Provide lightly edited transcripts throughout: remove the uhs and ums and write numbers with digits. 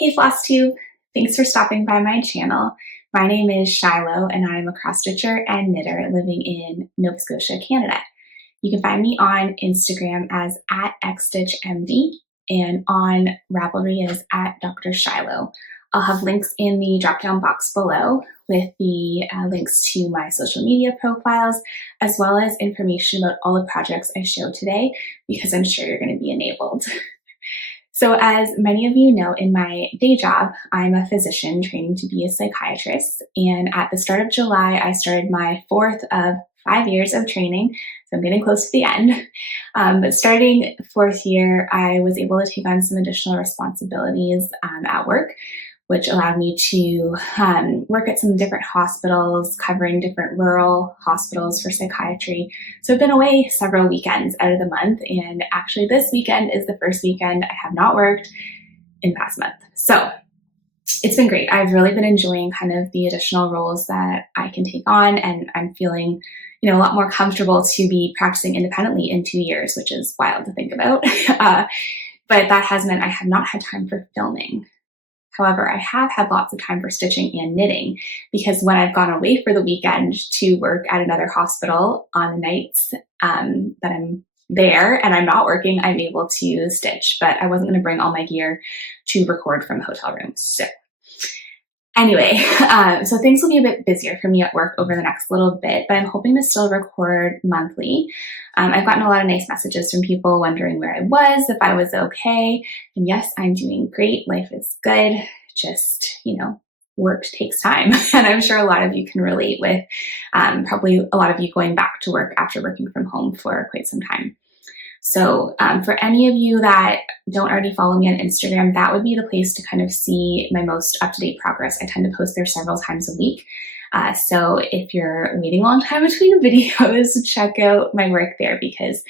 Hey FLOSSTUBE, thanks for stopping by my channel. My name is Shiloh and I'm a cross stitcher and knitter living in Nova Scotia, Canada. You can find me on Instagram as @Xstitchmd and on Ravelry as @Dr. Shiloh. I'll have links in the drop-down box below with the links to my social media profiles, as well as information about all the projects I showed today, because I'm sure you're going to be enabled. So as many of you know, in my day job, I'm a physician training to be a psychiatrist. And at the start of July, I started my 4th of 5 years of training. So I'm getting close to the end. But starting 4th year, I was able to take on some additional responsibilities at work, which allowed me to work at some different hospitals, covering different rural hospitals for psychiatry. So I've been away several weekends out of the month, and actually this weekend is the first weekend I have not worked in the past month. So it's been great. I've really been enjoying kind of the additional roles that I can take on, and I'm feeling, a lot more comfortable to be practicing independently in 2 years, which is wild to think about. But that has meant I have not had time for filming. However, I have had lots of time for stitching and knitting, because when I've gone away for the weekend to work at another hospital on the nights that I'm there and I'm not working, I'm able to stitch, but I wasn't going to bring all my gear to record from the hotel room. So anyway, so things will be a bit busier for me at work over the next little bit, but I'm hoping to still record monthly. I've gotten a lot of nice messages from people wondering where I was, if I was okay. And yes, I'm doing great. Life is good. Just, work takes time. And I'm sure a lot of you can relate with probably a lot of you going back to work after working from home for quite some time. So for any of you that don't already follow me on Instagram, that would be the place to kind of see my most up-to-date progress. I tend to post there several times a week. So if you're waiting a long time between videos, check out my work there, because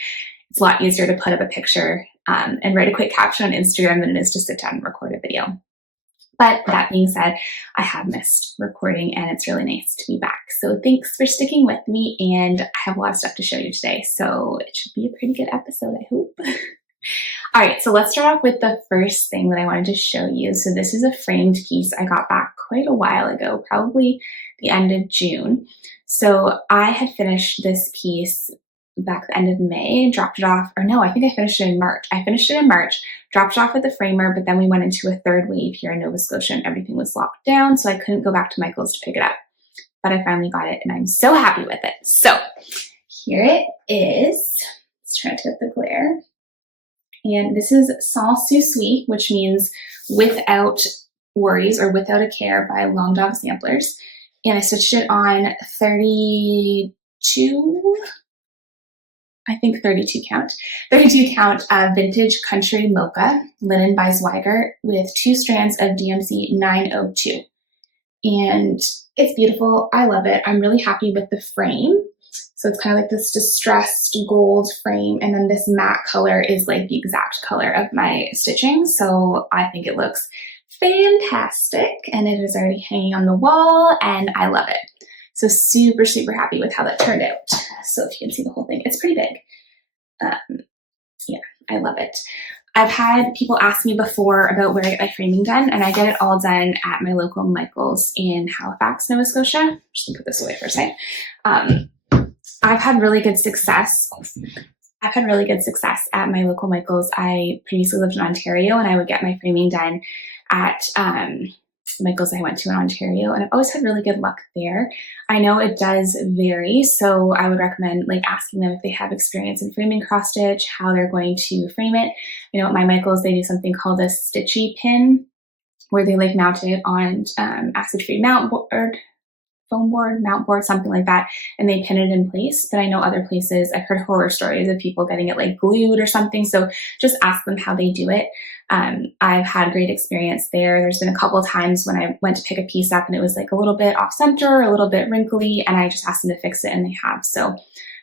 it's a lot easier to put up a picture and write a quick caption on Instagram than it is to sit down and record a video. But that being said, I have missed recording and it's really nice to be back. So thanks for sticking with me, and I have a lot of stuff to show you today. So it should be a pretty good episode, I hope. All right, so let's start off with the first thing that I wanted to show you. So this is a framed piece I got back quite a while ago, probably the end of June. So I had finished this piece back the end of May, dropped it off, or no, I think I finished it in March. I finished it in March, dropped it off with the framer, but then we went into a third wave here in Nova Scotia and everything was locked down, so I couldn't go back to Michael's to pick it up. But I finally got it and I'm so happy with it. So here it is. Let's try to get the glare. And this is Sans Souci, which means without worries or without a care by Long Dog Samplers. And I stitched it on 32 count vintage country mocha linen by Zweigart with 2 strands of DMC 902. And it's beautiful. I love it. I'm really happy with the frame. So it's kind of like this distressed gold frame. And then this matte color is like the exact color of my stitching. So I think it looks fantastic, and it is already hanging on the wall and I love it. So super, super happy with how that turned out. So if you can see the whole thing, it's pretty big. Yeah, I love it. I've had people ask me before about where I get my framing done, and I get it all done at my local Michael's in Halifax, Nova Scotia. I'm just gonna put this away for a second. I've had really good success. At my local Michael's. I previously lived in Ontario, and I would get my framing done at Michael's I went to in Ontario, and I've always had really good luck there. I know it does vary, so I would recommend asking them if they have experience in framing cross stitch, how they're going to frame it. At my Michael's, they do something called a stitchy pin, where they mount it on acid-free mount board, foam board, mount board, something like that, and they pin it in place. But I know other places, I've heard horror stories of people getting it glued or something, so just ask them how they do it. I've had great experience there. There's been a couple of times when I went to pick a piece up and it was a little bit off center, a little bit wrinkly, and I just asked them to fix it and they have. So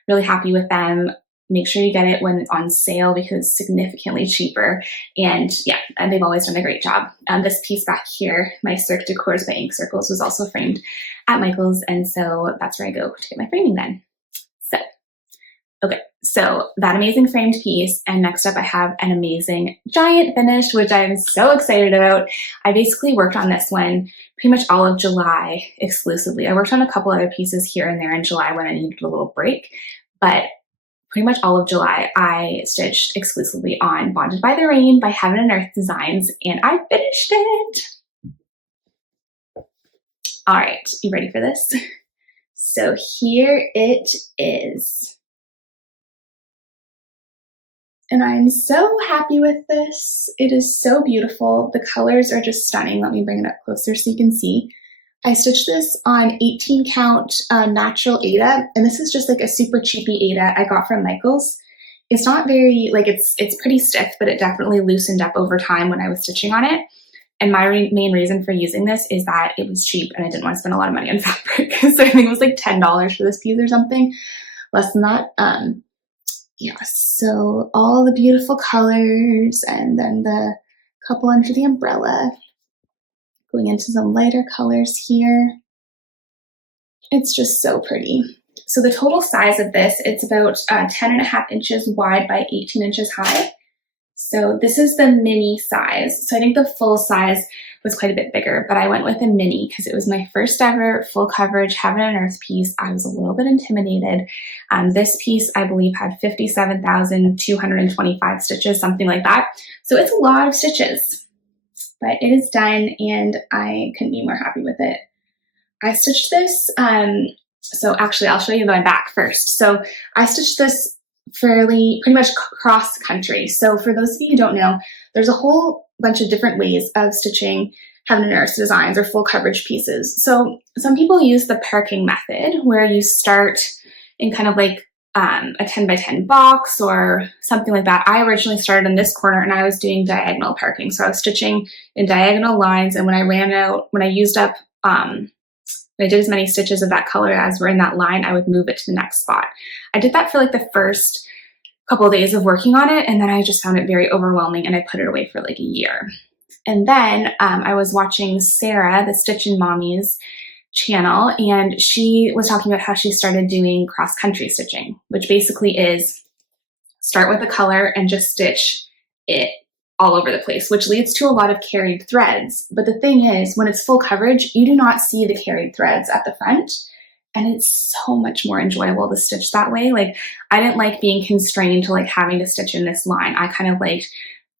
really happy with them. Make sure you get it when it's on sale because it's significantly cheaper. And yeah, and they've always done a great job. This piece back here, my Cirque de Cours by Ink Circles, was also framed at Michael's. And so that's where I go to get my framing done. So, okay. So that amazing framed piece, and next up I have an amazing giant finish, which I'm so excited about. I basically worked on this one pretty much all of July exclusively. I worked on a couple other pieces here and there in July when I needed a little break, but pretty much all of July I stitched exclusively on Bonded by the Rain by Heaven and Earth Designs, and I finished it. All right, you ready for this? So here it is. And I'm so happy with this. It is so beautiful. The colors are just stunning. Let me bring it up closer so you can see. I stitched this on 18 count natural Aida, and this is just like a super cheapy Aida I got from Michaels. It's not very, like it's pretty stiff, but it definitely loosened up over time when I was stitching on it. And my main reason for using this is that it was cheap and I didn't want to spend a lot of money on fabric. So I think it was like $10 for this piece or something, less than that. Yeah, so all the beautiful colors, and then the couple under the umbrella. Going into some lighter colors here. It's just so pretty. So the total size of this, it's about 10.5 inches wide by 18 inches high. So this is the mini size. So I think the full size was quite a bit bigger, but I went with a mini because it was my first ever full coverage Heaven and Earth piece. I was a little bit intimidated. This piece, I believe, had 57,225 stitches, something like that. So it's a lot of stitches, but it is done and I couldn't be more happy with it. I stitched this, so actually I'll show you my back first. So I stitched this pretty much cross country. So for those of you who don't know, there's a whole bunch of different ways of stitching Heaven and Earth designs or full coverage pieces. So some people use the parking method where you start in kind of like a 10 by 10 box or something like that. I originally started in this corner and I was doing diagonal parking. So I was stitching in diagonal lines, and when I used up, when I did as many stitches of that color as were in that line, I would move it to the next spot. I did that for like the first couple of days of working on it, and then I just found it very overwhelming and I put it away for like a year. And then I was watching Sarah, the Stitchin' Mommy's channel, and she was talking about how she started doing cross-country stitching, which basically is start with a color and just stitch it all over the place, which leads to a lot of carried threads. But the thing is, when it's full coverage, you do not see the carried threads at the front, and it's so much more enjoyable to stitch that way. Like, I didn't like being constrained to like having to stitch in this line. I kind of like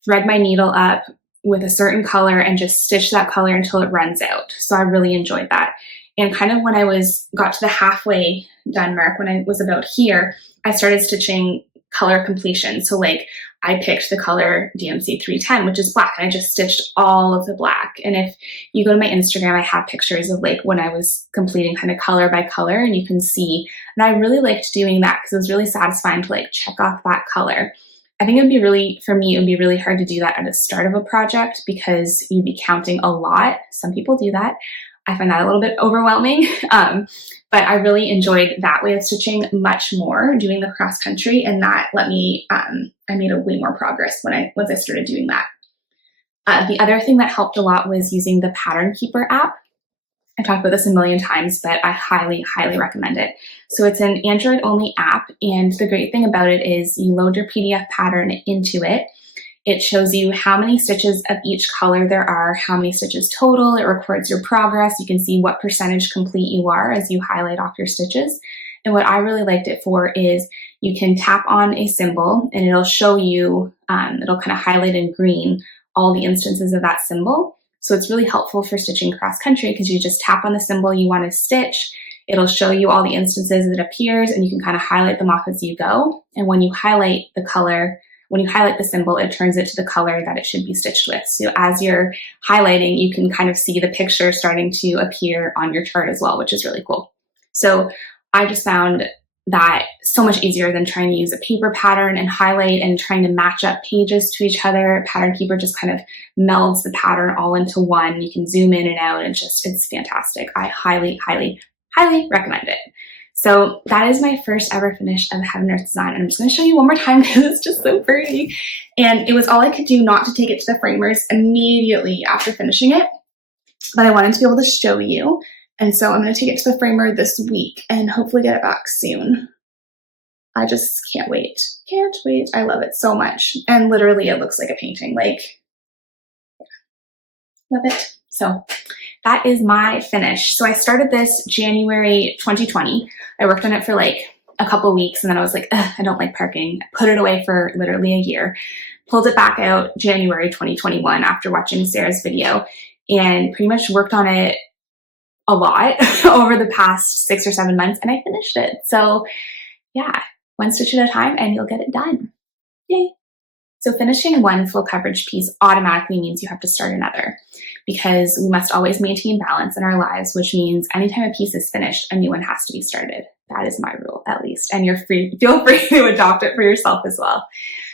thread my needle up with a certain color and just stitch that color until it runs out. So I really enjoyed that. And kind of when I got to the halfway done mark, when I was about here, I started stitching color completion. So like I picked the color DMC 310, which is black, and I just stitched all of the black. And if you go to my Instagram, I have pictures of like when I was completing kind of color by color, and you can see, and I really liked doing that because it was really satisfying to like check off that color. I think for me, it would be really hard to do that at the start of a project because you'd be counting a lot. Some people do that. I find that a little bit overwhelming, but I really enjoyed that way of stitching much more, doing the cross country, and that let me, I made a way more progress once I started doing that. The other thing that helped a lot was using the Pattern Keeper app. I've talked about this a million times, but I highly, highly recommend it. So it's an Android-only app, and the great thing about it is you load your PDF pattern into it. It shows you how many stitches of each color there are, how many stitches total. It records your progress. You can see what percentage complete you are as you highlight off your stitches. And what I really liked it for is you can tap on a symbol and it'll show you, it'll kind of highlight in green all the instances of that symbol. So it's really helpful for stitching cross country because you just tap on the symbol you want to stitch. It'll show you all the instances that it appears, and you can kind of highlight them off as you go. And when you highlight the color, when you highlight the symbol, it turns it to the color that it should be stitched with. So as you're highlighting, you can kind of see the picture starting to appear on your chart as well, which is really cool. So I just found that so much easier than trying to use a paper pattern and highlight and trying to match up pages to each other. Pattern Keeper just kind of melds the pattern all into one. You can zoom in and out, and it's fantastic. I highly, highly, highly recommend it. So that is my first ever finish of Heaven and Earth design. And I'm just going to show you one more time because it's just so pretty. And it was all I could do not to take it to the framers immediately after finishing it, but I wanted to be able to show you. And so I'm going to take it to the framer this week and hopefully get it back soon. I just can't wait. Can't wait. I love it so much. And literally it looks like a painting. Like, love it. So that is my finish. So I started this January 2020. I worked on it for like a couple weeks and then I was like, I don't like parking. I put it away for literally a year. Pulled it back out January 2021 after watching Sarah's video and pretty much worked on it a lot over the past 6 or 7 months and I finished it. So yeah, one stitch at a time and you'll get it done. Yay. So finishing one full coverage piece automatically means you have to start another because we must always maintain balance in our lives, which means anytime a piece is finished, a new one has to be started. That is my rule, at least. And feel free to adopt it for yourself as well.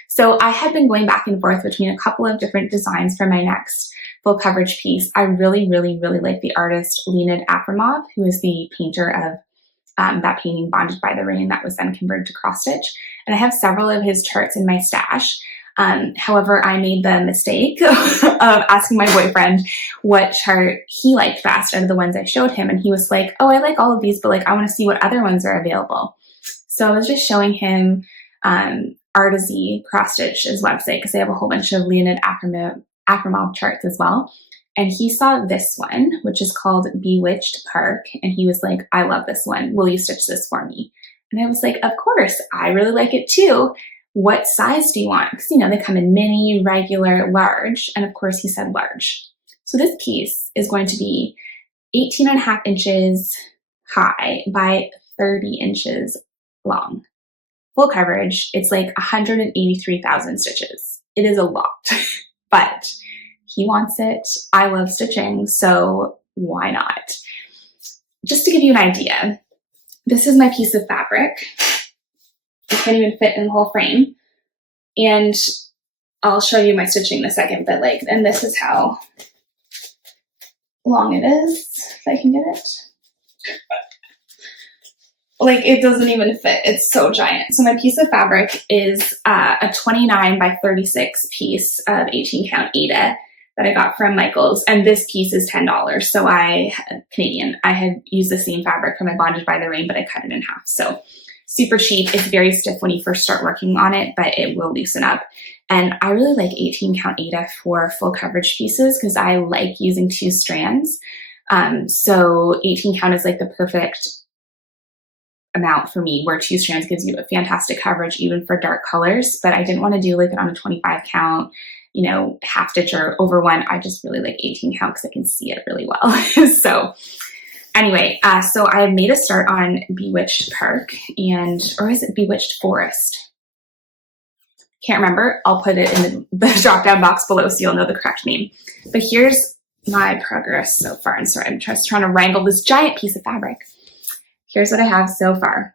So I had been going back and forth between a couple of different designs for my next full coverage piece. I really, really, really like the artist Leonid Afremov, who is the painter of that painting Bonded by the Rain that was then converted to cross stitch. And I have several of his charts in my stash. However, I made the mistake of asking my boyfriend what chart he liked best out of the ones I showed him. And he was like, oh, I like all of these, but like, I want to see what other ones are available. So I was just showing him, Artisy Cross Stitch's website because they have a whole bunch of Leonid Afremov charts as well. And he saw this one, which is called Bewitched Park. And he was like, I love this one. Will you stitch this for me? And I was like, of course, I really like it too. What size do you want? Because, you know, they come in mini, regular, large. And of course he said large. So this piece is going to be 18.5 inches high by 30 inches long. Full coverage, it's like 183,000 stitches. It is a lot, but he wants it. I love stitching, so why not? Just to give you an idea, this is my piece of fabric. It can't even fit in the whole frame. And I'll show you my stitching in a second, but like, and this is how long it is, if I can get it. Like, it doesn't even fit. It's so giant. So my piece of fabric is a 29 by 36 piece of 18 count Aida that I got from Michael's. And this piece is $10. So Canadian, I had used the same fabric for my Bonded by the Rain, but I cut it in half. So super cheap. It's very stiff when you first start working on it, but it will loosen up. And I really like 18 count Aida for full coverage pieces because I like using 2 strands. So 18 count is like the perfect amount for me where 2 strands gives you a fantastic coverage even for dark colors, but I didn't want to do like it on a 25 count, you know, half stitch or over one. I just really like 18 count because I can see it really well. So anyway, so I made a start on Bewitched Park or is it Bewitched Forest? Can't remember. I'll put it in the drop down box below so you'll know the correct name. But here's my progress so far. And sorry, I'm just trying to wrangle this giant piece of fabric. Here's what I have so far.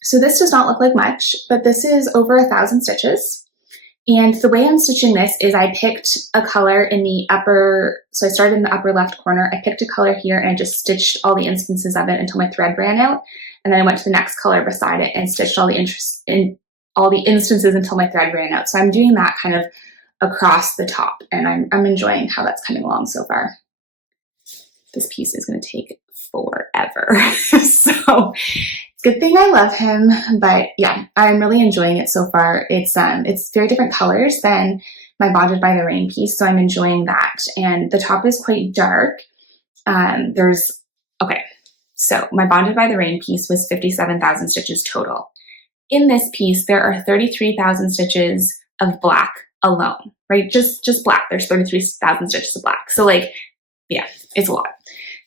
So this does not look like much, but this is over 1,000 stitches. And the way I'm stitching this is I picked a color in the upper, so I started in the upper left corner. I picked a color here and I just stitched all the instances of it until my thread ran out. And then I went to the next color beside it and stitched all the instances until my thread ran out. So I'm doing that kind of across the top and I'm enjoying how that's coming along so far. This piece is going to take forever. So good thing I love him, but yeah, I'm really enjoying it so far. It's very different colors than my Bonded by the Rain piece, so I'm enjoying that. And the top is quite dark. So my Bonded by the Rain piece was 57,000 stitches total. In this piece, there are 33,000 stitches of black alone, right? Just black. There's 33,000 stitches of black. So like, yeah, it's a lot.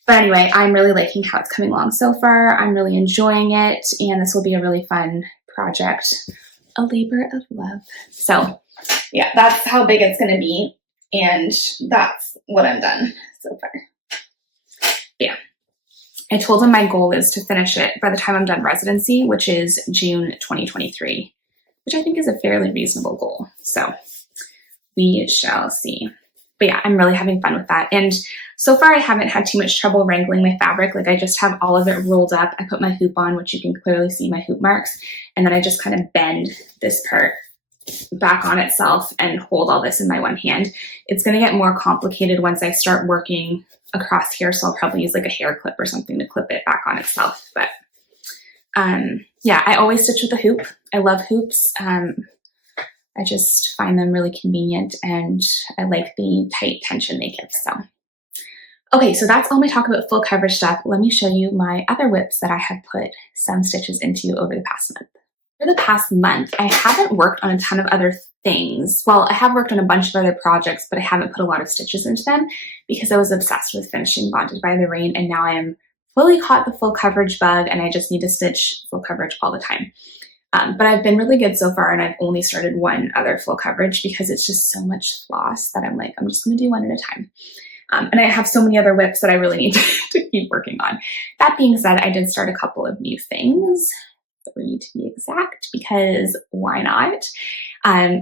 But anyway, I'm really liking how it's coming along so far. I'm really enjoying it, and this will be a really fun project, a labor of love. So yeah, that's how big it's going to be, and that's what I've done so far. Yeah, I told him my goal is to finish it by the time I'm done residency, which is June 2023, which I think is a fairly reasonable goal. So we shall see. But yeah, I'm really having fun with that. And so far I haven't had too much trouble wrangling my fabric. Like I just have all of it rolled up. I put my hoop on, which you can clearly see my hoop marks. And then I just kind of bend this part back on itself and hold all this in my one hand. It's going to get more complicated once I start working across here. So I'll probably use like a hair clip or something to clip it back on itself. But yeah, I always stitch with a hoop. I love hoops. I just find them really convenient, and I like the tight tension they give. So, okay, so that's all my talk about full coverage stuff. Let me show you my other whips that I have put some stitches into over the past month. For the past month, I haven't worked on a ton of other things. Well, I have worked on a bunch of other projects, but I haven't put a lot of stitches into them because I was obsessed with finishing Bonded by the Rain, and now I am fully caught the full coverage bug, and I just need to stitch full coverage all the time. But I've been really good so far, and I've only started one other full coverage because it's just so much floss that I'm like, I'm just going to do one at a time. And I have so many other whips that I really need to keep working on. That being said, I did start a couple of new things, 3 to be exact, because why not?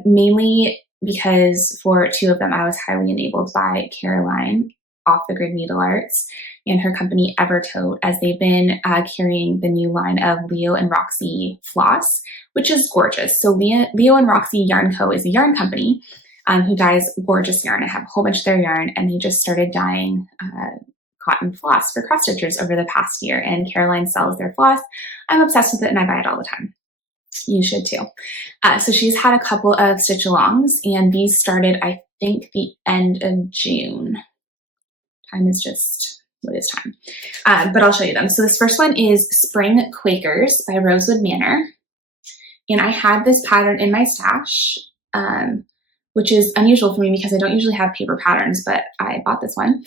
Mainly because for 2 of them, I was highly enabled by Caroline, Off the Grid Needle Arts, and her company Evertote, as they've been carrying the new line of Leo and Roxy floss, which is gorgeous. So Leo and Roxy Yarn Co. is a yarn company who dyes gorgeous yarn. I have a whole bunch of their yarn, and they just started dyeing cotton floss for cross stitchers over the past year, and Caroline sells their floss. I'm obsessed with it, and I buy it all the time. You should too. So she's had a couple of stitch alongs, and these started, I think, the end of June. Time is just, what is time? But I'll show you them. So this first one is Spring Quakers by Rosewood Manor. And I had this pattern in my stash, which is unusual for me because I don't usually have paper patterns, but I bought this one.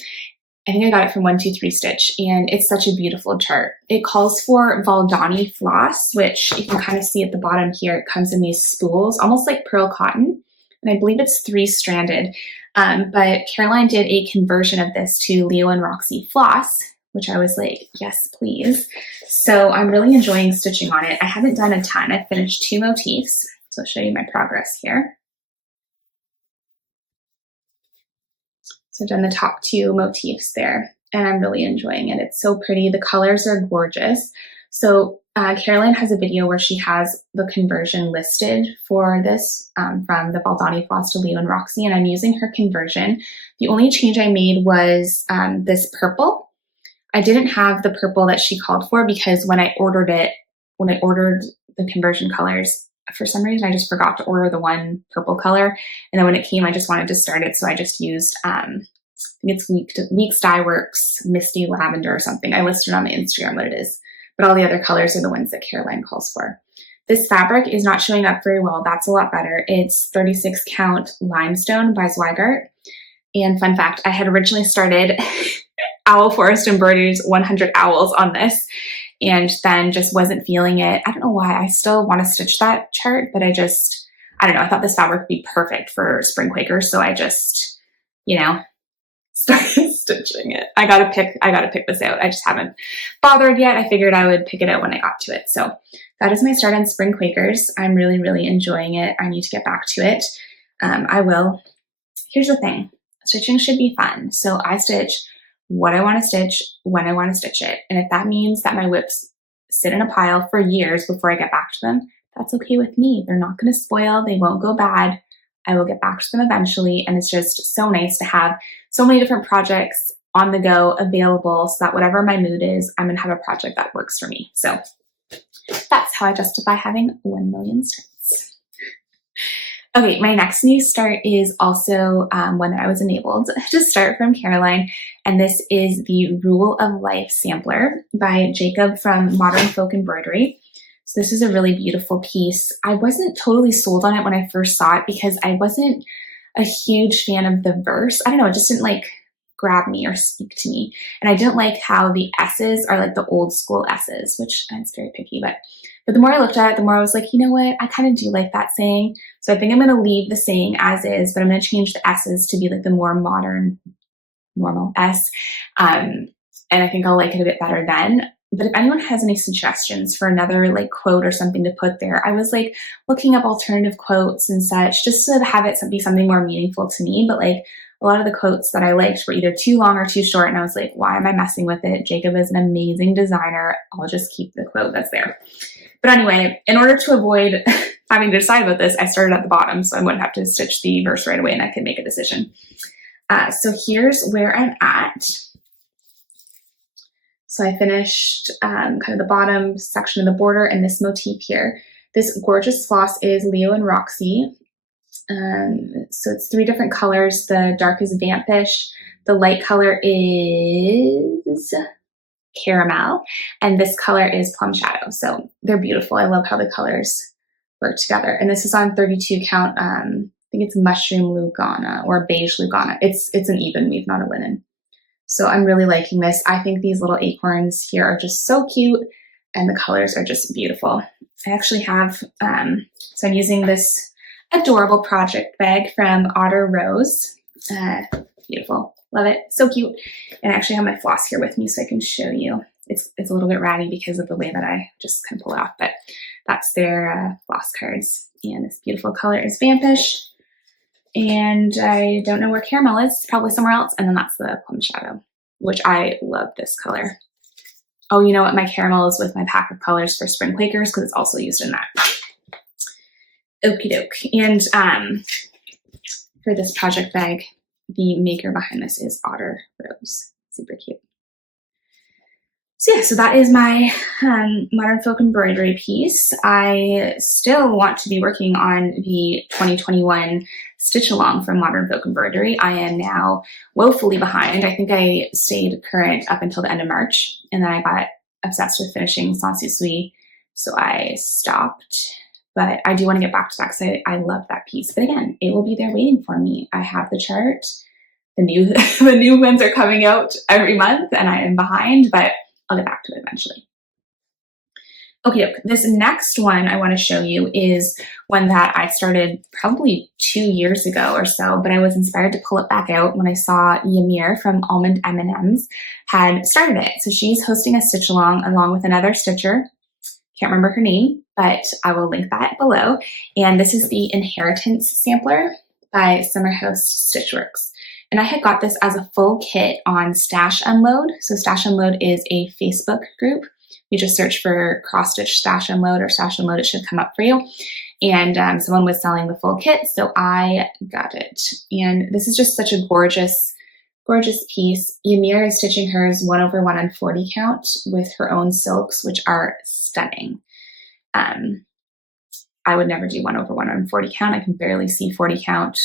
I think I got it from 123 Stitch, and it's such a beautiful chart. It calls for Valdani floss, which you can kind of see at the bottom here. It comes in these spools, almost like pearl cotton, and I believe it's 3-stranded. But Caroline did a conversion of this to Leo and Roxy floss, which I was like, yes, please. So I'm really enjoying stitching on it. I haven't done a ton. I've finished 2 motifs, so I'll show you my progress here. So I've done the top 2 motifs there, and I'm really enjoying it. It's so pretty. The colors are gorgeous. So Caroline has a video where she has the conversion listed for this from the Valdani floss to Leo and Roxy, and I'm using her conversion. The only change I made was this purple. I didn't have the purple that she called for because when I ordered the conversion colors, for some reason I just forgot to order the one purple color, and then when it came I just wanted to start it, so I just used I think it's Weeks Dye Works Misty Lavender or something. I listed on my Instagram what it is, but all the other colors are the ones that Caroline calls for. This fabric is not showing up very well. That's a lot better. It's 36 count limestone by Zweigart, and fun fact, I had originally started Owl Forest Embroidery's 100 Owls on this, and then just wasn't feeling it. I don't know why. I still want to stitch that chart, but I don't know. I thought this fabric would be perfect for Spring Quakers, so I just, started stitching it. I gotta pick this out. I just haven't bothered yet. I figured I would pick it out when I got to it. So that is my start on Spring Quakers. I'm really, really enjoying it. I need to get back to it. I will. Here's the thing. Stitching should be fun. So I stitch what I want to stitch when I want to stitch it. And if that means that my whips sit in a pile for years before I get back to them, that's okay with me. They're not going to spoil. They won't go bad. I will get back to them eventually. And it's just so nice to have so many different projects on the go available so that whatever my mood is, I'm going to have a project that works for me. So that's how I justify having 1 million starts. Okay, my next new start is also one that I was enabled to start from Caroline, and this is the Rule of Life sampler by Jacob from Modern Folk Embroidery. So this is a really beautiful piece. I wasn't totally sold on it when I first saw it because I wasn't a huge fan of the verse. I don't know, it just didn't grab me or speak to me. And I didn't like how the S's are like the old school S's, which it's very picky, but the more I looked at it, the more I was like, you know what? I kind of do like that saying. So I think I'm going to leave the saying as is, but I'm going to change the S's to be like the more modern, normal S. And I think I'll like it a bit better then. But if anyone has any suggestions for another quote or something to put there, I was looking up alternative quotes and such just to have it be something more meaningful to me. But a lot of the quotes that I liked were either too long or too short. And I was like, why am I messing with it? Jacob is an amazing designer. I'll just keep the quote that's there. But anyway, in order to avoid having to decide about this, I started at the bottom so I wouldn't have to stitch the verse right away and I could make a decision. So here's where I'm at. So I finished kind of the bottom section of the border and this motif here. This gorgeous floss is Leo and Roxy. So it's 3 different colors. The dark is Vampish. The light color is Caramel. And this color is Plum Shadow. So they're beautiful. I love how the colors work together. And this is on 32 count. I think it's Mushroom Lugana or Beige Lugana. It's an even weave, not a linen. So I'm really liking this. I think these little acorns here are just so cute and the colors are just beautiful. I actually have, so I'm using this adorable project bag from Otter Rose. Beautiful, love it, so cute. And I actually have my floss here with me so I can show you. It's a little bit ratty because of the way that I just kind of pull it off, but that's their floss cards. And this beautiful color is Vampish. And I don't know where Caramel is, probably somewhere else. And then that's the Plum Shadow, which I love this color. Oh, you know what? My Caramel is with my pack of colors for Spring Quakers because it's also used in that. Okie doke. And for this project bag, the maker behind this is Otter Rose. Super cute. So yeah, so that is my modern folk embroidery piece. I still want to be working on the 2021 stitch along from Modern Folk Embroidery. I am now woefully behind. I think I stayed current up until the end of March, and then I got obsessed with finishing Sans Souci, so I stopped. But I do want to get back to that because I love that piece. But again, it will be there waiting for me. I have the chart. The new ones are coming out every month, and I am behind, but I'll get back to it eventually. Okay, this next one I want to show you is one that I started probably 2 years ago or so, but I was inspired to pull it back out when I saw Yamir from Almond M&Ms had started it. So she's hosting a stitch along with another stitcher. Can't remember her name, but I will link that below. And this is the Inheritance Sampler by Summerhouse Stitchworks. And I had got this as a full kit on Stash Unload. So Stash Unload is a Facebook group. You just search for cross stitch Stash Unload or Stash Unload, it should come up for you. And someone was selling the full kit, so I got it. And this is just such a gorgeous, gorgeous piece. Yamir is stitching hers 1/1 on 40 count with her own silks, which are stunning. I would never do 1/1 on 40 count. I can barely see 40 count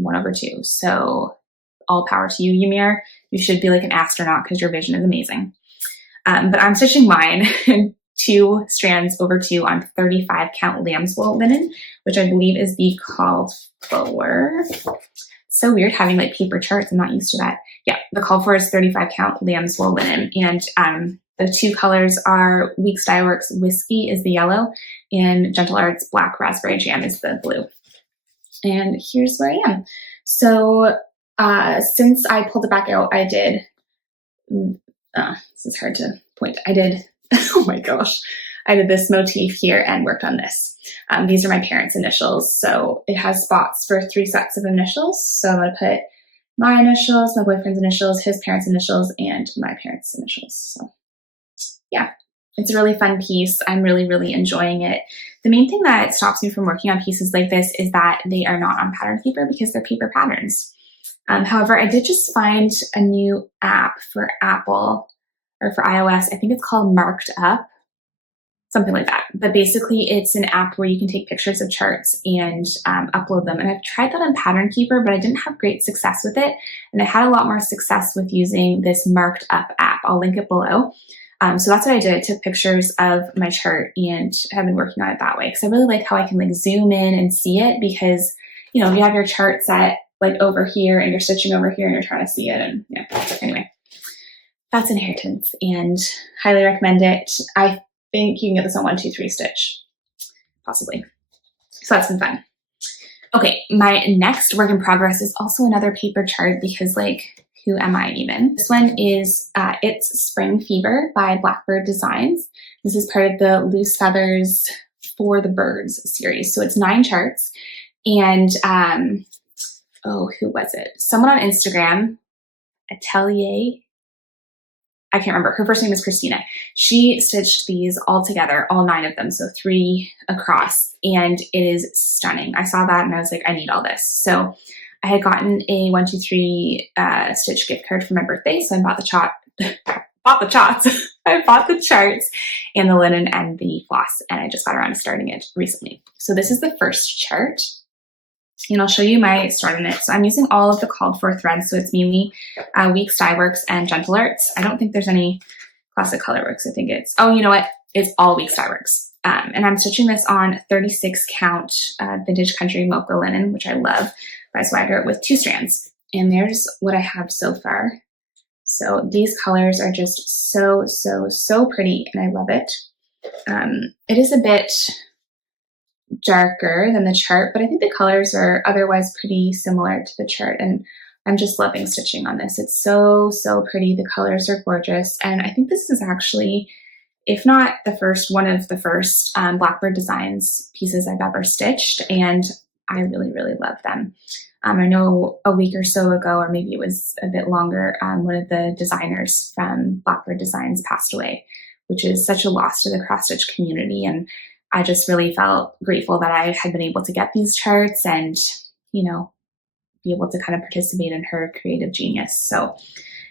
1/2. So all power to you, Yamir. You should be like an astronaut because your vision is amazing. But I'm stitching mine 2 strands over 2 on 35 count lamb's wool linen, which I believe is the called for. So weird having like paper charts. I'm not used to that. Yeah, the call for is 35 count lamb's wool linen. And the 2 colors are Weeks Dye Works Whiskey is the yellow and Gentle Arts Black Raspberry Jam is the blue. And here's where I am. So since I pulled it back out, I did, this is hard to point. I did, oh my gosh, I did this motif here and worked on this. These are my parents' initials. So it has spots for 3 sets of initials. So I'm going to put my initials, my boyfriend's initials, his parents' initials, and my parents' initials. So yeah, it's a really fun piece. I'm really, really enjoying it. The main thing that stops me from working on pieces like this is that they are not on pattern paper because they're paper patterns. However, I did just find a new app for Apple or for iOS. I think it's called Marked Up, something like that. But basically, it's an app where you can take pictures of charts and upload them. And I've tried that on Pattern Keeper, but I didn't have great success with it. And I had a lot more success with using this Marked Up app. I'll link it below. So that's what I did. I took pictures of my chart and have been working on it that way. Because I really like how I can like zoom in and see it because, you know, if you have your chart set like over here and you're stitching over here and you're trying to see it. And yeah, anyway, that's Inheritance and highly recommend it. I think you can get this on 1, 2, 3 stitch, possibly. So that's been fun. Okay, my next work in progress is also another paper chart because like, who am I even? This one is It's Spring Fever by Blackbird Designs. This is part of the Loose Feathers for the Birds series. So it's 9 charts. And oh, who was it? Someone on Instagram, Atelier. I can't remember. Her first name is Christina. She stitched these all together, all 9 of them. So 3 across, and it is stunning. I saw that and I was like, I need all this. So I had gotten a 1, 2, 3 stitch gift card for my birthday. So I bought bought the charts. I bought the charts and the linen and the floss, and I just got around to starting it recently. So this is the first chart, and I'll show you my start on it. So I'm using all of the called for threads, so it's mainly Weeks Dye Works and Gentle Arts. I don't think there's any Classic Color Works. I think it's, oh, you know what? It's all Weeks Dye Works. And I'm stitching this on 36 count Vintage Country Mocha linen, which I love, by Swagger, with 2 strands. And there's what I have so far. So these colors are just so, so, so pretty, and I love it. It is a bit darker than the chart, but I think the colors are otherwise pretty similar to the chart, and I'm just loving stitching on this. It's so, so pretty. The colors are gorgeous, and I think this is actually, if not the first, one of the first Blackbird Designs pieces I've ever stitched, and I really, really love them. I know a week or so ago, or maybe it was a bit longer, one of the designers from Blackbird Designs passed away, which is such a loss to the cross stitch community. And I just really felt grateful that I had been able to get these charts and, you know, be able to kind of participate in her creative genius. So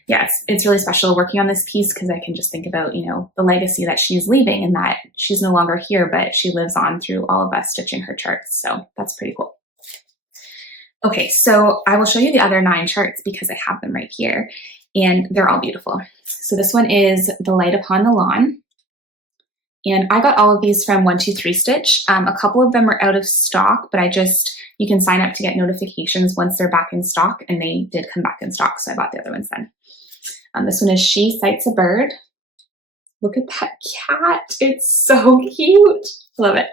yes, it's really special working on this piece because I can just think about, you know, the legacy that she's leaving, and that she's no longer here, but she lives on through all of us stitching her charts. So that's pretty cool. Okay, so I will show you the other 9 charts because I have them right here, and they're all beautiful. So this one is The Light Upon the Lawn. And I got all of these from 123 Stitch. A couple of them are out of stock, but you can sign up to get notifications once they're back in stock, and they did come back in stock, so I bought the other ones then. This one is She Sights a Bird. Look at that cat. It's so cute. Love it.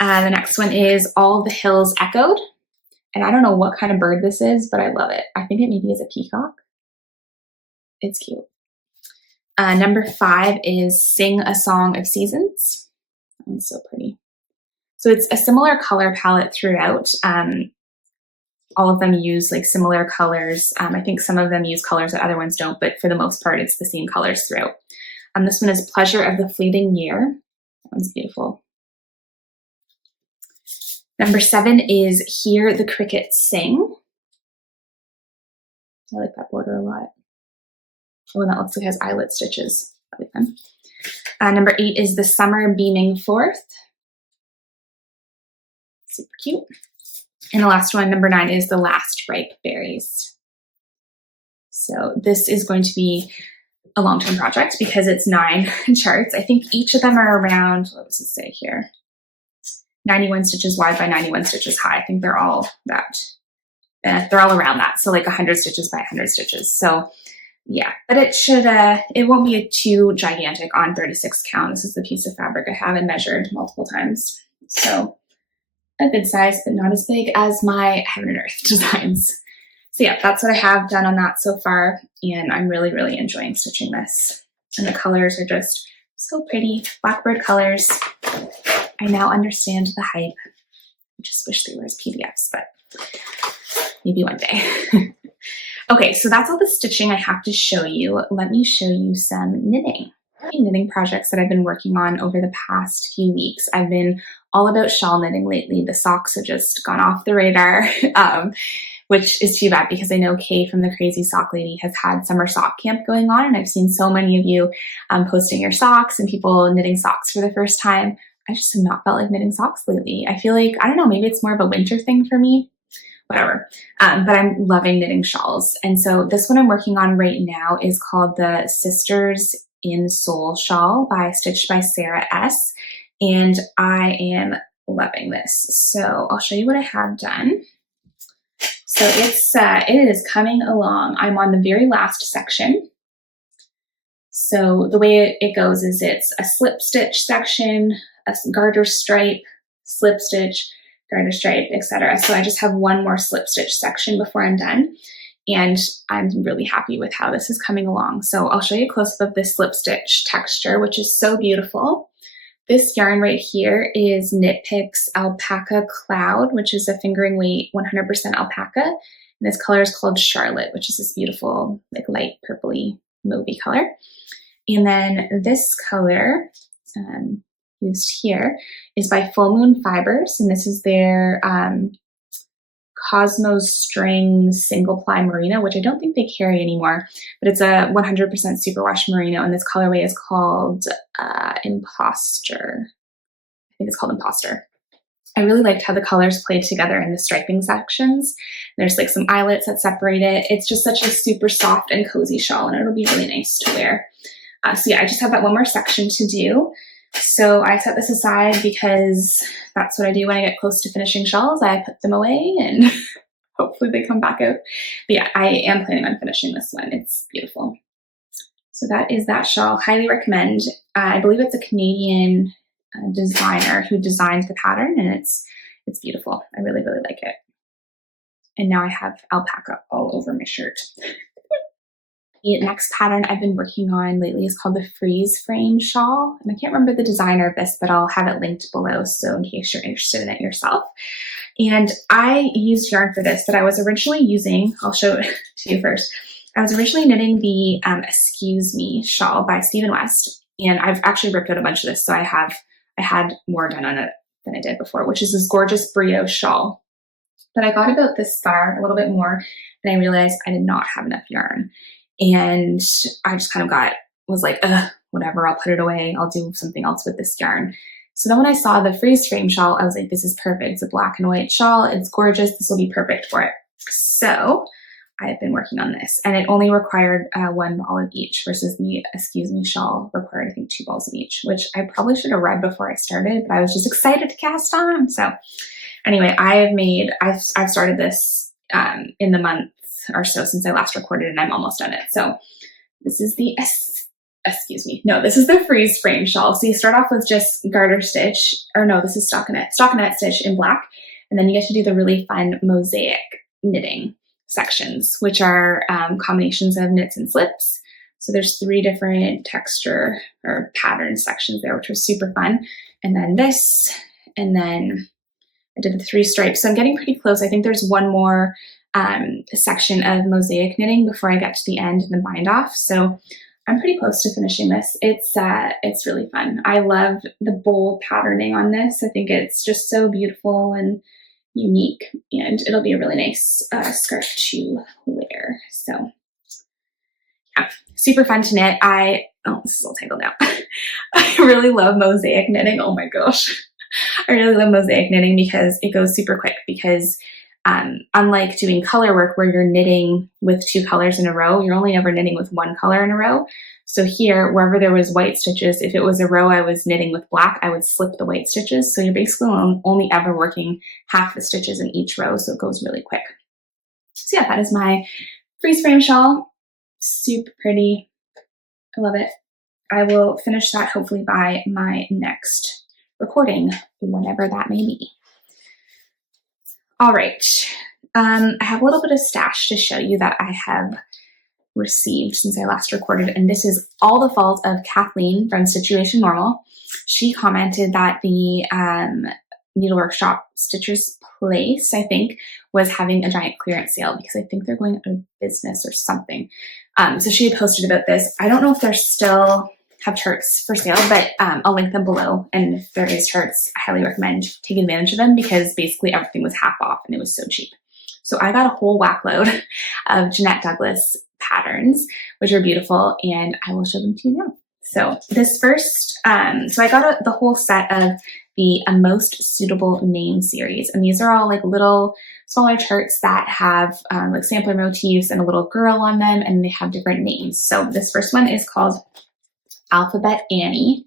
The next one is All the Hills Echoed. And I don't know what kind of bird this is, but I love it. I think it maybe is a peacock. It's cute. Number 5 is Sing a Song of Seasons. That one's so pretty. So it's a similar color palette throughout. All of them use like similar colors. I think some of them use colors that other ones don't, but for the most part, it's the same colors throughout. This one is Pleasure of the Fleeting Year. That one's beautiful. Number 7 is Hear the Crickets Sing. I like that border a lot. Oh, and that looks like it has eyelet stitches. That'll be fun. Number 8 is The Summer Beaming Forth. Super cute. And the last one, number 9, is The Last Ripe Berries. So this is going to be a long-term project because it's 9 charts. I think each of them are around, what does it say here? 91 stitches wide by 91 stitches high. I think they're all that. They're all around that. So like 100 stitches by 100 stitches. So yeah, but it won't be too gigantic on 36 count. This is the piece of fabric I haven't measured multiple times. So a good size, but not as big as my Heaven and Earth designs. So yeah, that's what I have done on that so far. And I'm really, really enjoying stitching this. And the colors are just so pretty. Blackbird colors. I now understand the hype. I just wish they were as PDFs, but maybe one day. Okay, so that's all the stitching I have to show you. Let me show you some knitting. Knitting projects that I've been working on over the past few weeks. I've been all about shawl knitting lately. The socks have just gone off the radar, which is too bad because I know Kay from the Crazy Sock Lady has had summer sock camp going on, and I've seen so many of you posting your socks and people knitting socks for the first time. I just have not felt like knitting socks lately. I feel like, I don't know, maybe it's more of a winter thing for me. Whatever. But I'm loving knitting shawls. And so this one I'm working on right now is called the Sisters in Seoul shawl stitched by Sarah S. And I am loving this. So I'll show you what I have done. So it is coming along. I'm on the very last section. So the way it goes is it's a slip stitch section, a garter stripe, slip stitch, garter stripe, etc. So I just have one more slip stitch section before I'm done. And I'm really happy with how this is coming along. So I'll show you a close-up of this slip stitch texture, which is so beautiful. This yarn right here is Knit Picks Alpaca Cloud, which is a fingering weight 100% alpaca. And this color is called Charlotte, which is this beautiful, like light purpley mauvey color. And then this color used here is by Full Moon Fibers, and this is their Cosmos String Single Ply Merino, which I don't think they carry anymore, but it's a 100% superwash merino, and this colorway is called Imposter. I think it's called Imposter. I really liked how the colors played together in the striping sections. There's like some eyelets that separate it. It's just such a super soft and cozy shawl, and it'll be really nice to wear. So yeah, I just have that one more section to do. So I set this aside because that's what I do when I get close to finishing shawls. I put them away and hopefully they come back out. But yeah, I am planning on finishing this one. It's beautiful. So that is that shawl. Highly recommend. I believe it's a Canadian designer who designed the pattern, and it's beautiful. I really, really like it. And now I have alpaca all over my shirt. The next pattern I've been working on lately is called the Freeze Frame Shawl. And I can't remember the designer of this, but I'll have it linked below, so in case you're interested in it yourself. And I used yarn for this, but I was originally using, I'll show it to you first. I was originally knitting the Xstitchmd shawl by Stephen West. And I've actually ripped out a bunch of this, so I had more done on it than I did before, which is this gorgeous brioche shawl. But I got about this far, a little bit more, and I realized I did not have enough yarn. And I just kind of was like, whatever, I'll put it away. I'll do something else with this yarn. So then when I saw the freeze frame shawl, I was like, this is perfect. It's a black and white shawl. It's gorgeous. This will be perfect for it. So I have been working on this, and it only required 1 ball of each versus the Xstitchmd shawl required, I think, 2 balls of each, which I probably should have read before I started, but I was just excited to cast on. So anyway, I've started this in the month or so since I last recorded, and I'm almost done it. So this is the this is the freeze frame shawl. So you start off with just garter stitch, or no, this is stockinette stitch in black, and then you get to do the really fun mosaic knitting sections, which are combinations of knits and slips. So there's 3 different texture or pattern sections there, which was super fun. And then this, and then I did the 3 stripes. So I'm getting pretty close. I think there's one more section of mosaic knitting before I get to the end and the bind off. So I'm pretty close to finishing this. It's really fun. I love the bold patterning on this. I think it's just so beautiful and unique, and it'll be a really nice scarf to wear. So yeah, super fun to knit. This is all tangled now. I really love mosaic knitting. Oh my gosh. I really love mosaic knitting because it goes super quick, because unlike doing color work where you're knitting with 2 colors in a row, you're only ever knitting with 1 color in a row. So here, wherever there was white stitches, if it was a row I was knitting with black, I would slip the white stitches. So you're basically only ever working half the stitches in each row, so it goes really quick. So yeah, that is my freeze frame shawl. Super pretty. I love it. I will finish that hopefully by my next recording, whenever that may be. All right, I have a little bit of stash to show you that I have received since I last recorded, and this is all the fault of Kathleen from Situation Normal. She commented that the Needlework Shop Stitchers Place, I think, was having a giant clearance sale because I think they're going out of business or something. So she had posted about this. I don't know if they're still have charts for sale, but I'll link them below. And if there is charts, I highly recommend taking advantage of them because basically everything was half off and it was so cheap. So I got a whole whack load of Jeanette Douglas patterns, which are beautiful, and I will show them to you now. So this first, so I got the whole set of the Most Suitable Name series, and these are all like little smaller charts that have like sampler motifs and a little girl on them, and they have different names. So this first one is called Alphabet Annie,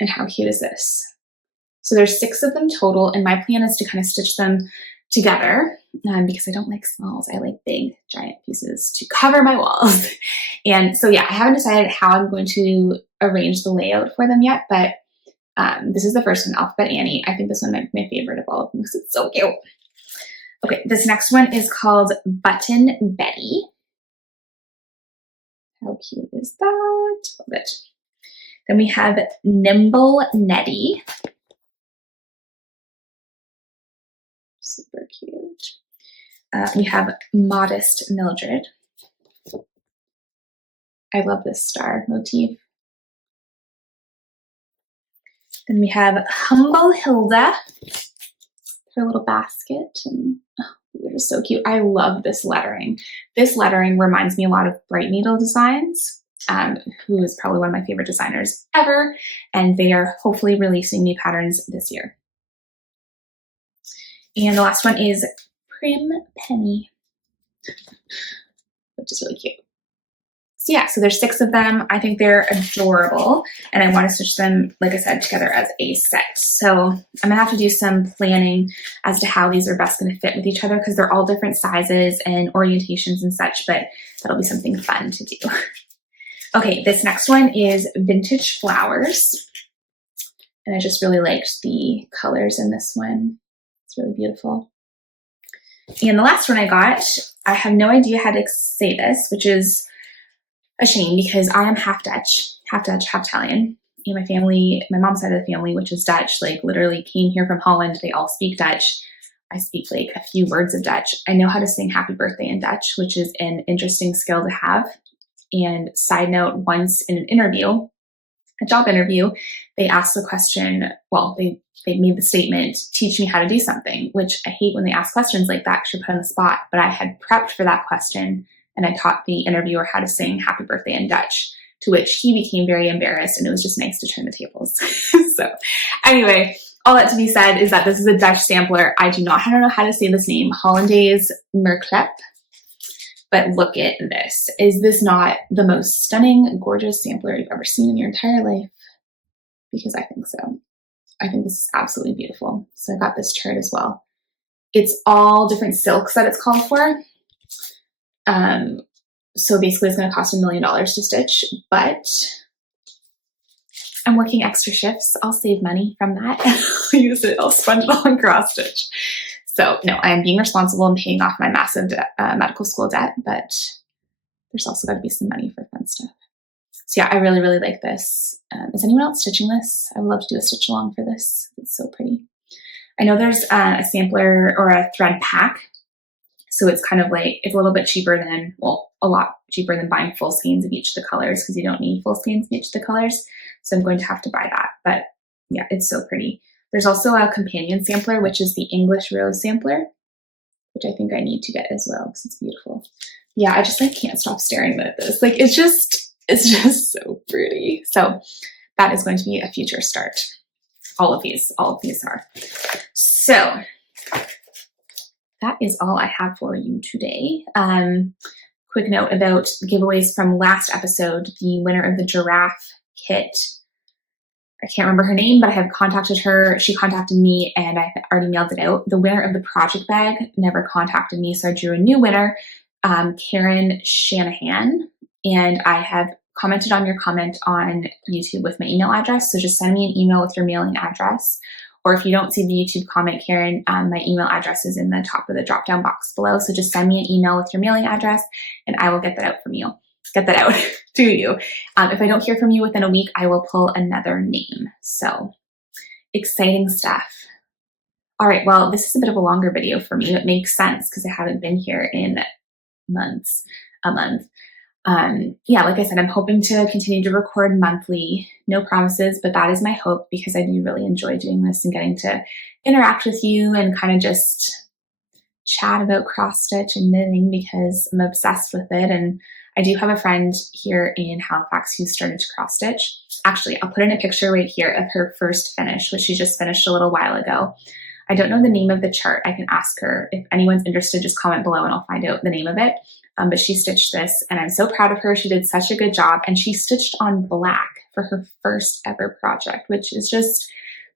and how cute is this? So there's 6 of them total, and my plan is to kind of stitch them together because I don't like smalls. I like big, giant pieces to cover my walls. And so yeah, I haven't decided how I'm going to arrange the layout for them yet, but this is the first one, Alphabet Annie. I think this one might be my favorite of all of them because it's so cute. Okay, this next one is called Button Betty. How cute is that? Love it. Then we have Nimble Nettie. Super cute. We have Modest Mildred. I love this star motif. Then we have Humble Hilda, her little basket, and They're so cute. I love this lettering. This lettering reminds me a lot of Bright Needle Designs, who is probably one of my favorite designers ever, and they are hopefully releasing new patterns this year. And the last one is Prim Penny, which is really cute. So yeah, so there's 6 of them. I think they're adorable, and I want to stitch them, like I said, together as a set. So I'm gonna have to do some planning as to how these are best gonna fit with each other, because they're all different sizes and orientations and such, but that'll be something fun to do. Okay, this next one is Vintage Flowers, and I just really liked the colors in this one. It's really beautiful. And the last one I got, I have no idea how to say this, which is a shame because I am half Dutch, half Italian. And my family, my mom's side of the family, which is Dutch, like literally came here from Holland. They all speak Dutch. I speak like a few words of Dutch. I know how to sing happy birthday in Dutch, which is an interesting skill to have. And side note, once in an interview, a job interview, they asked the question, well, they made the statement, teach me how to do something, which I hate when they ask questions like that because you're put on the spot. But I had prepped for that question, and I taught the interviewer how to sing happy birthday in Dutch, to which he became very embarrassed, and it was just nice to turn the tables. So anyway, all that to be said is that this is a Dutch sampler. I don't know how to say this name, Hollandaise Merklep. But look at this. Is this not the most stunning, gorgeous sampler you've ever seen in your entire life? Because I think so. I think this is absolutely beautiful. So I got this chart as well. It's all different silks that it's called for. So basically it's going to cost $1 million to stitch, but I'm working extra shifts. I'll save money from that. I'll use it. I'll sponge it on cross stitch. So no, I am being responsible and paying off my massive medical school debt, but there's also got to be some money for fun stuff. So yeah, I really, really like this. Is anyone else stitching this? I would love to do a stitch along for this. It's so pretty. I know there's a sampler or a thread pack. So it's kind of like, it's a little bit cheaper than, well, a lot cheaper than buying full skeins of each of the colors, because you don't need full skeins of each of the colors. So I'm going to have to buy that. But yeah, it's so pretty. There's also a companion sampler, which is the English Rose sampler, which I think I need to get as well because it's beautiful. Yeah, I just like can't stop staring at this. Like it's just so pretty. So that is going to be a future start. All of these are. So that is all I have for you today. Quick note about giveaways from last episode. The winner of the giraffe kit, I can't remember her name, but I have contacted her. She contacted me and I already mailed it out. The winner of the project bag never contacted me, so I drew a new winner, Karen Shanahan, and I have commented on your comment on YouTube with my email address. So just send me an email with your mailing address. Or if you don't see the YouTube comment, Karen, my email address is in the top of the drop-down box below. So just send me an email with your mailing address and I will get that out from you. Get that out to you. If I don't hear from you within a week, I will pull another name. So exciting stuff. All right, well, this is a bit of a longer video for me. It makes sense because I haven't been here in a month. Yeah, like I said, I'm hoping to continue to record monthly. No promises, but that is my hope because I do really enjoy doing this and getting to interact with you and kind of just chat about cross stitch and knitting because I'm obsessed with it. And I do have a friend here in Halifax who started to cross stitch. Actually, I'll put in a picture right here of her first finish, which she just finished a little while ago. I don't know the name of the chart. I can ask her. If anyone's interested, just comment below and I'll find out the name of it. But she stitched this and I'm so proud of her. She did such a good job and she stitched on black for her first ever project, which is just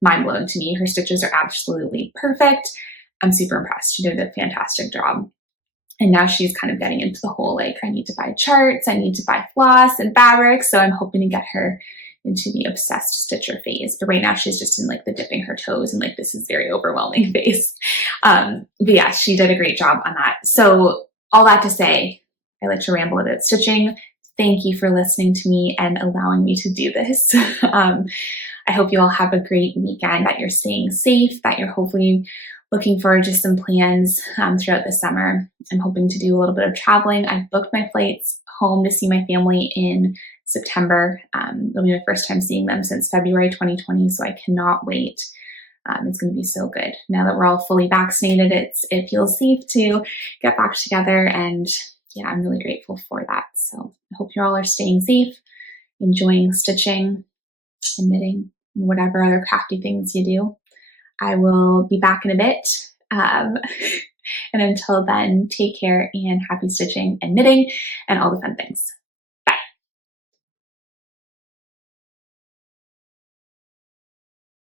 mind blowing to me. Her stitches are absolutely perfect. I'm super impressed. She did a fantastic job. And now she's kind of getting into the whole, like, I need to buy charts, I need to buy floss and fabric. So I'm hoping to get her into the obsessed stitcher phase. But right now she's just in like the dipping her toes and like this is very overwhelming phase. But yeah, she did a great job on that. So all that to say, I like to ramble about stitching. Thank you for listening to me and allowing me to do this. I hope you all have a great weekend, that you're staying safe, that you're hopefully looking forward to some plans throughout the summer. I'm hoping to do a little bit of traveling. I've booked my flights home to see my family in September. It'll be my first time seeing them since February 2020, so I cannot wait. It's going to be so good. Now that we're all fully vaccinated, it feels safe to get back together, and yeah, I'm really grateful for that. So I hope you all are staying safe, enjoying stitching and knitting and whatever other crafty things you do. I will be back in a bit. And until then, take care and happy stitching and knitting and all the fun things.